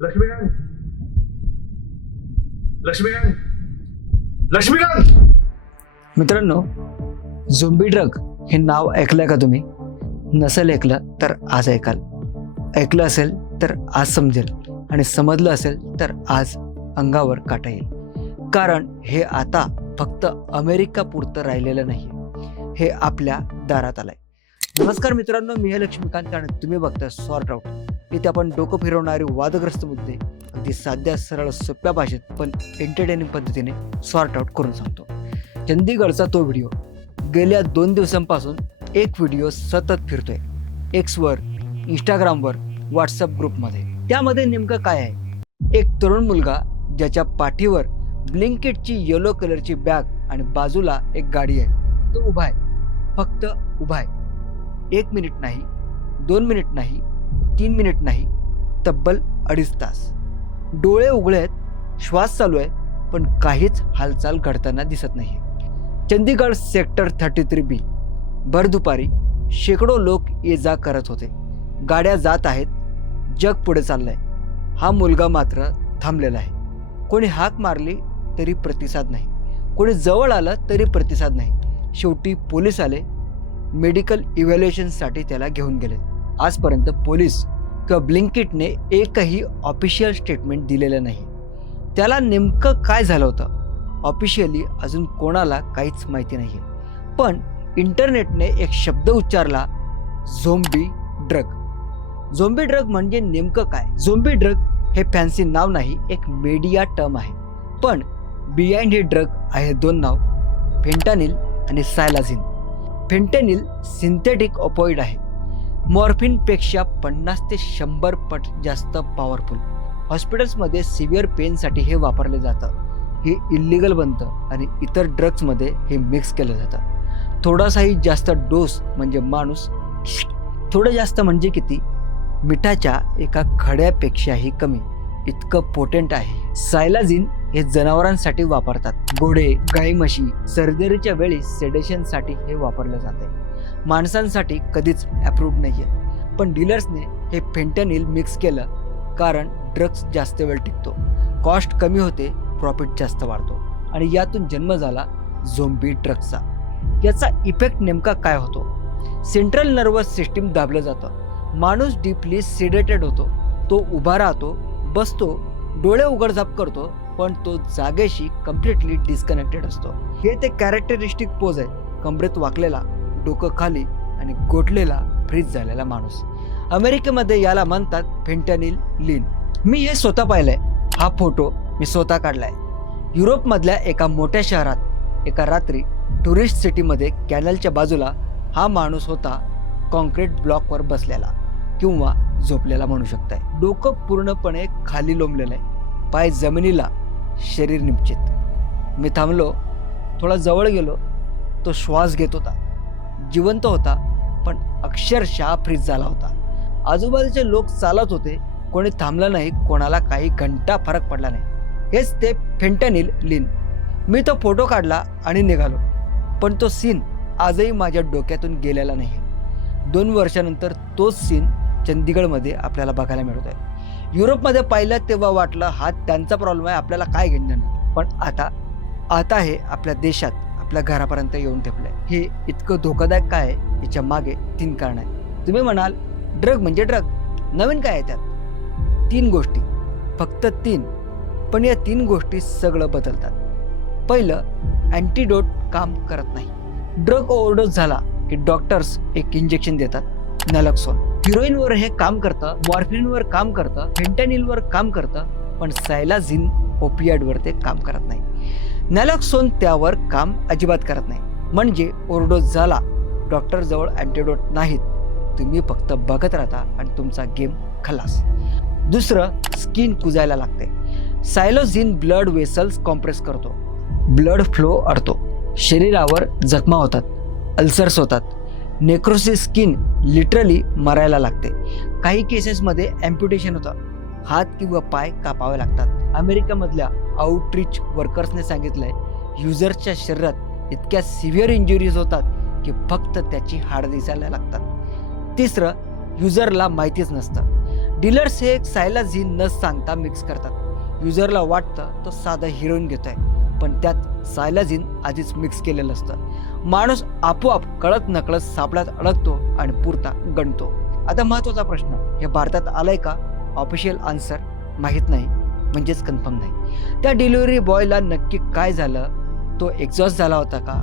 लक्ष्मीकांत लक्ष्मीकांत लक्ष्मीकांत. मित्रांनो, zombie drug हे नाव ऐकलंय का तुम्ही? नसेल ऐकलं तर आज ऐकाल. ऐकलं असेल तर आज समजेल आणि समजलं असेल तर आज अंगावर काटा येईल. कारण हे आता फक्त अमेरिका पुरतं राहिलेलं नाही, हे आपल्या दारात आलंय. नमस्कार मित्रांनो, मी हे लक्ष्मीकांत आणि तुम्ही बघता सॉर्ट आउट. इथे आपण डोकं फिरवणारे वादग्रस्त मुद्दे अगदी साध्या सरळ सोप्या भाषेत पण एंटरटेनिंग पद्धतीने सॉर्ट आउट करून सांगतो. चंदीगडचा तो व्हिडिओ गेल्या 2 दिवसांपासून एक व्हिडिओ सतत फिरतोय एक्सवर, इंस्टाग्रामवर, व्हॉट्सअप ग्रुपमध्ये. त्यामध्ये नेमकं काय आहे? एक तरुण मुलगा ज्याच्या पाठीवर ब्लिंकिटची येलो कलरची बॅग आणि बाजूला एक गाडी आहे, तो उभा आहे, फक्त उभा आहे. 1 मिनिट नाही, 2 मिनिट नाही, 3 मिनिट नाही, तब्बल 2.5 तास. डोळे उघडे आहेत, श्वास चालू आहे, पण काहीच हालचाल घडताना दिसत नाही. Chandigarh sector 33B. भर दुपारी शेकडो लोक ये जा करत होते. गाड्या जात आहेत, जग पुढे चाललंय. हा मुलगा मात्र थांबलेला आहे. कोणी हाक मारली तरी प्रतिसाद नाही, कोणी जवळ आलं तरी प्रतिसाद नाही. शेवटी पोलीस आले. मेडिकल इव्हॅल्युएशनसाठी त्याला घेऊन गेले. आजपर्यंत पोलीस किंवा ब्लिंकिटने एकही ऑफिशियल स्टेटमेंट दिलेलं नाही. त्याला नेमकं काय झालं होतं ऑफिशियली अजून कोणाला काहीच माहिती नाही आहे. पण इंटरनेटने एक शब्द उच्चारला, झोंबी ड्रग. झोंबी ड्रग म्हणजे नेमकं काय? झोंबी ड्रग हे फॅन्सी नाव नाही, एक मीडिया टर्म आहे. पण बिहाइंड हे ड्रग आहे 2 नाव, फेंटानिल आणि सायलाझिन. फेंटानिल सिंथेटिक ऑपोइड आहे. मॉर्फिनपेक्षा 50 ते 100 पट जास्त पॉवरफुल. हॉस्पिटल्समध्ये सिव्हिअर पेनसाठी हे वापरले जातं. हे इल्लिगल बनतं आणि इतर ड्रग्समध्ये हे मिक्स केलं जातं. थोडासाही जास्त डोस म्हणजे माणूस थोडं जास्त म्हणजे किती? मिठाच्या एका खड्यापेक्षाही कमी, इतकं पोटेंट आहे. सायलाझिन हे जनावरांसाठी वापरतात. घोडे, गाई, म्हशी सर्जरीच्या वेळी सेडेशनसाठी हे वापरलं जाते. माणसांसाठी कधीच अप्रूव्ड नाही आहे. पण डीलर्सने हे फेंटानिल मिक्स केलं कारण ड्रग्स जास्त वेळ टिकतो, कॉस्ट कमी होते, प्रॉफिट जास्त वाढतो आणि यातून जन्म झाला झोंबी ड्रग्सचा. याचा इफेक्ट नेमका काय होतो? सेंट्रल नर्वस सिस्टीम दाबलं जातं. माणूस डीपली सिडेटेड होतो. तो उभा राहतो, बसतो, डोळे उघडझाप करतो, पण तो जागेशी कम्प्लिटली डिस्कनेक्टेड असतो. हे ते कॅरेक्टरिस्टिक पोज आहे. कमरेत वाकलेला, डोकं खाली आणि गोठलेला फ्रीज झालेला माणूस. अमेरिकेमध्ये याला म्हणतात फेंटानिल लीन. मी हे स्वतः पाहिलंय. हा फोटो मी स्वतः काढलाय. युरोपमधल्या एका मोठ्या शहरात एका रात्री टुरिस्ट सिटीमध्ये कॅनलच्या बाजूला हा माणूस होता, कॉन्क्रीट ब्लॉकवर बसलेला किंवा झोपलेला म्हणू शकताय. डोकं पूर्णपणे खाली लोंबलेलं आहे, पाय जमिनीला, शरीर निश्चित. मी थांबलो, थोडा जवळ गेलो. तो श्वास घेत होता, जिवंत होता, पण अक्षरशः फ्रीज झाला होता. आजूबाजूचे लोक चालत होते, कोणी थांबलं नाही, कोणाला काही घंटा फरक पडला नाही. हेच ते फेंटानिल लीन. मी तो फोटो काढला आणि निघालो, पण तो सीन आजही माझ्या डोक्यातून गेलेला नाही. 2 वर्षानंतर तोच सीन चंदीगडमध्ये आपल्याला बघायला मिळत आहे. युरोपमध्ये पाहिलं तेव्हा वाटलं हा त्यांचा प्रॉब्लेम आहे, आपल्याला काय घेणं नाही. पण आता हे आपल्या देशात, आपल्या घरापर्यंत येऊन ठेपलंय. हे इतकं धोकादायक काय आहे? याच्या मागे 3 कारण आहेत. तुम्ही म्हणाल ड्रग म्हणजे ड्रग, नवीन काय आहे त्यात? 3 गोष्टी, फक्त 3. पण या 3 गोष्टी सगळं बदलतात. पहिलं, अँटीडोट काम करत नाही. ड्रग ओव्हरडोस झाला की डॉक्टर्स एक इंजेक्शन देतात, नॅलॉक्सोन. हिरोईनवर हे काम करतं, मॉर्फिनवर काम करतं, फेंटानिलवर काम करतं, पण सायलाझिन ओपियाडवर ते काम करत नाही. नॅलॉक्सोन त्यावर काम अजिबात करत नाही. म्हणजे ओव्हरडोस झाला, डॉक्टरजवळ अँटीडोट नाहीत, तुम्ही फक्त बघत राहता आणि तुमचा गेम खलास. दुसरं, स्किन कुजायला लागते. सायलोझिन ब्लड वेसल्स कॉम्प्रेस करतो, ब्लड फ्लो अडतो, शरीरावर जखमा होतात, अल्सर्स होतात, नेक्रोसिस, स्किन लिटरली मरायला लागते. काही केसेसमध्ये ॲम्प्युटेशन होतं, हात किंवा पाय कापावे लागतात. अमेरिकेमधल्या आउटरीच वर्कर्सने सांगितलंय, युजर्सच्या शरीरात इतक्या सिव्हिअर इंजुरीज होतात की फक्त त्याची हाड दिसायला लागतात. तिसरं, युजरला माहितीच नसतं. डीलर्स हे सायलाझिन न सांगता मिक्स करतात. युजरला वाटतं तो साधा हिरोईन घेतोय, पण त्यात सायलाझिन आधीच मिक्स केलेलं असतं. माणूस आपोआप कळत नकळत सापळ्यात अडकतो आणि पुरता गणतो. आता महत्वाचा प्रश्न, हे भारतात आलंय का? ऑफिशियल आन्सर माहीत नाही, म्हणजेच कन्फर्म नाही. त्या डिलिव्हरी बॉयला नक्की काय झालं? तो एक्झॉस्ट झाला होता का?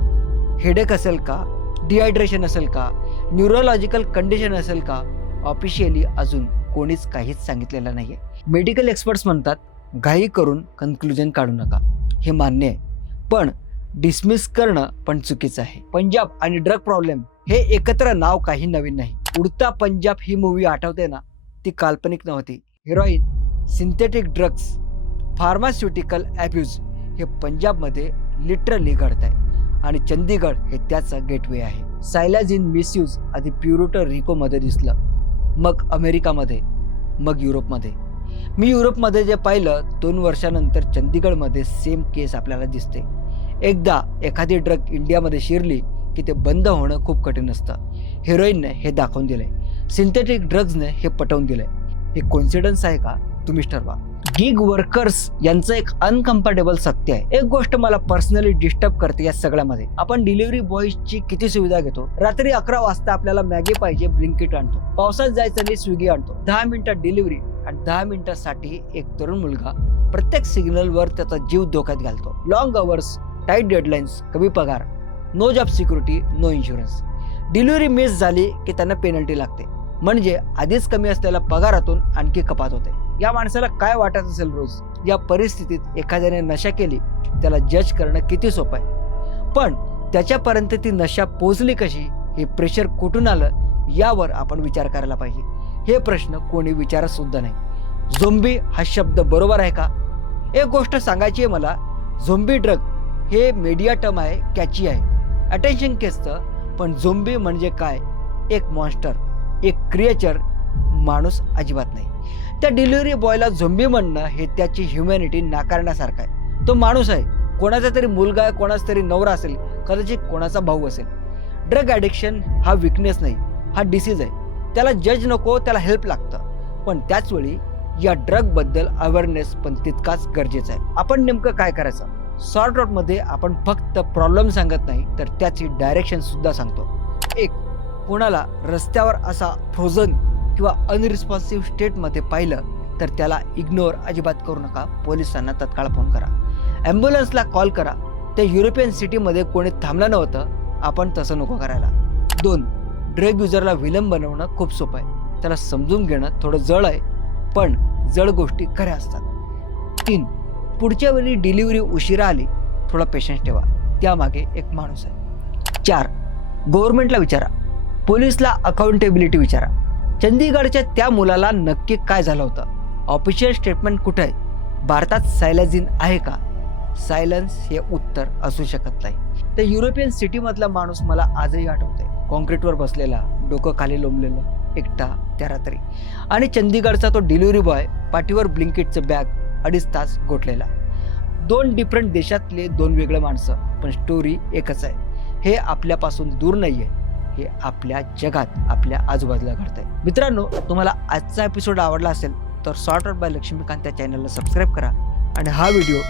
हेडेक असेल का? डिहायड्रेशन असेल का? न्यूरोलॉजिकल कंडिशन असेल का? ऑफिशियली अजून कोणीच काहीच सांगितलेलं नाहीये. मेडिकल एक्सपर्ट्स म्हणतात घाई करून कन्क्लुजन काढू नका. हे मान्य आहे, पण डिसमिस करणं पण चुकीचं आहे. पंजाब आणि ड्रग प्रॉब्लेम हे एकत्र नाव काही नवीन नाही. उडता पंजाब ही मूवी आठवते ना? ती काल्पनिक नव्हती. Heroine, synthetic drugs, pharmaceutical abuse हे पंजाबमध्ये लिटरली घडत आहे आणि चंदीगड हे त्याचं गेटवे आहे. सायलाझिन मिसयूज आधी प्युर्टो रिकोमध्ये दिसलं, मग अमेरिकामध्ये, मग युरोपमध्ये. मी युरोपमध्ये जे पाहिलं 2 वर्षानंतर चंदीगडमध्ये सेम केस आपल्याला दिसते. एकदा एखादी ड्रग इंडियामध्ये शिरली की ते बंद होणं खूप कठीण असतं. हिरोईनने हे दाखवून दिलंय, सिंथेटिक ड्रग्सने हे पटवून दिलंय. हे कोइन्सिडन्स आहे का? तुम्हीच ठरवा. गिग वर्कर्स यांचं एक अनकम्फर्टेबल सत्य आहे. एक गोष्ट मला पर्सनली डिस्टर्ब करते या सगळ्यामध्ये. आपण डिलिव्हरी बॉयची किती सुविधा घेतो. रात्री 11 वाजता आपल्याला मॅगी पाहिजे, ब्लिंकिट आणतो. पावसात जायचं नाही, स्विगी आणतो. 10 मिनिटात डिलिव्हरी आणि 10 मिनिटासाठी एक तरुण मुलगा प्रत्येक सिग्नलवर त्याचा जीव धोक्यात घालतो. लॉंग अवर्स, टाईट डेडलाईन्स, कमी पगार, no job security, no insurance. Delivery miss झाली की त्यांना पेनल्टी लागते, म्हणजे आधीच कमी असलेल्या पगारातून आणखी कपात होते. या माणसाला काय वाटत असेल रोज? या परिस्थितीत एखाद्याने नशा केली, त्याला जज करणं किती सोपं आहे, पण त्याच्यापर्यंत ती नशा पोचली कशी? हे प्रेशर कुठून आलं? यावर आपण विचार करायला पाहिजे. हे प्रश्न कोणी विचारत सुद्धा नाही. झोंबी हा शब्द बरोबर आहे का? एक गोष्ट सांगायची आहे मला. झोंबी ड्रग हे मीडिया टर्म आहे, कॅची आहे, अटेन्शन खेचतं, पण झोंबी म्हणजे काय? एक मॉन्स्टर, एक क्रिएचर, माणूस अजिबात नाही. त्या डिलिव्हरी बॉयला झोंबी म्हणणं हे त्याची ह्युमॅनिटी नाकारण्यासारखं आहे. तो माणूस आहे, कोणाचा तरी मुलगा आहे, कोणाचा तरी नवरा असेल, कदाचित कोणाचा भाऊ असेल. ड्रग ॲडिक्शन हा विकनेस नाही, हा डिसीज आहे. त्याला जज नको, त्याला हेल्प लागतं. पण त्याचवेळी या ड्रगबद्दल अवेअरनेस पण तितकाच गरजेचा आहे. आपण नेमकं काय करायचं? शॉर्ट आउटमध्ये आपण फक्त प्रॉब्लेम सांगत नाही, तर त्याची डायरेक्शन सुद्धा सांगतो. एक, कोणाला रस्त्यावर असा फ्रोझन किंवा अनरिस्पॉन्सिव्ह स्टेटमध्ये पाहिलं तर त्याला इग्नोर अजिबात करू नका. पोलिसांना तत्काळ फोन करा, ॲम्ब्युलन्सला कॉल करा. त्या युरोपियन सिटीमध्ये कोणी थांबलं नव्हतं, आपण तसं नको करायला. 2, ड्रग युजरला विलन बनवणं खूप सोपं आहे. त्याला समजून घेणं थोडं जड आहे, पण जड गोष्टी खऱ्या असतात. 3, पुढच्या वेळी डिलिव्हरी उशिरा आली, थोडा पेशन्स ठेवा, त्यामागे एक माणूस आहे. 4, गव्हर्नमेंटला विचारा, पोलिसला अकाउंटेबिलिटी विचारा. चंदीगडच्या त्या मुलाला नक्की काय झालं होतं? ऑफिशियल स्टेटमेंट कुठं आहे? भारतात सायलाझिन आहे का? सायलन्स हे उत्तर असू शकत नाही. त्या युरोपियन सिटीमधला माणूस मला आजही आठवतंय. कॉन्क्रीटवर बसलेला, डोकं खाली लोंबलेलं, एकटा त्या रात्री. आणि चंदीगडचा तो डिलिव्हरी बॉय, पाठीवर ब्लिंकिटचं बॅग, 2.5 तास गोठलेला. 2 डिफरंट देशातले 2 वेगळे माणसं, पण स्टोरी एकच आहे. हे आपल्यापासून दूर नाही आहे, हे आपल्या जगात, आपल्या आजूबाजूला घडतंय. मित्रांनो, तुम्हाला आजचा एपिसोड आवडला असेल तर सॉर्ट आउट बाय लक्ष्मीकांत या चॅनलला सबस्क्राईब करा. आणि हा व्हिडिओ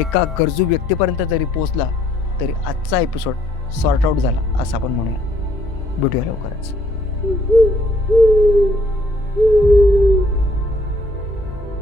एका गरजू व्यक्तीपर्यंत जरी पोहोचला तरी आजचा एपिसोड सॉर्ट आउट झाला असं आपण म्हणूया. भेटूया लवकरच.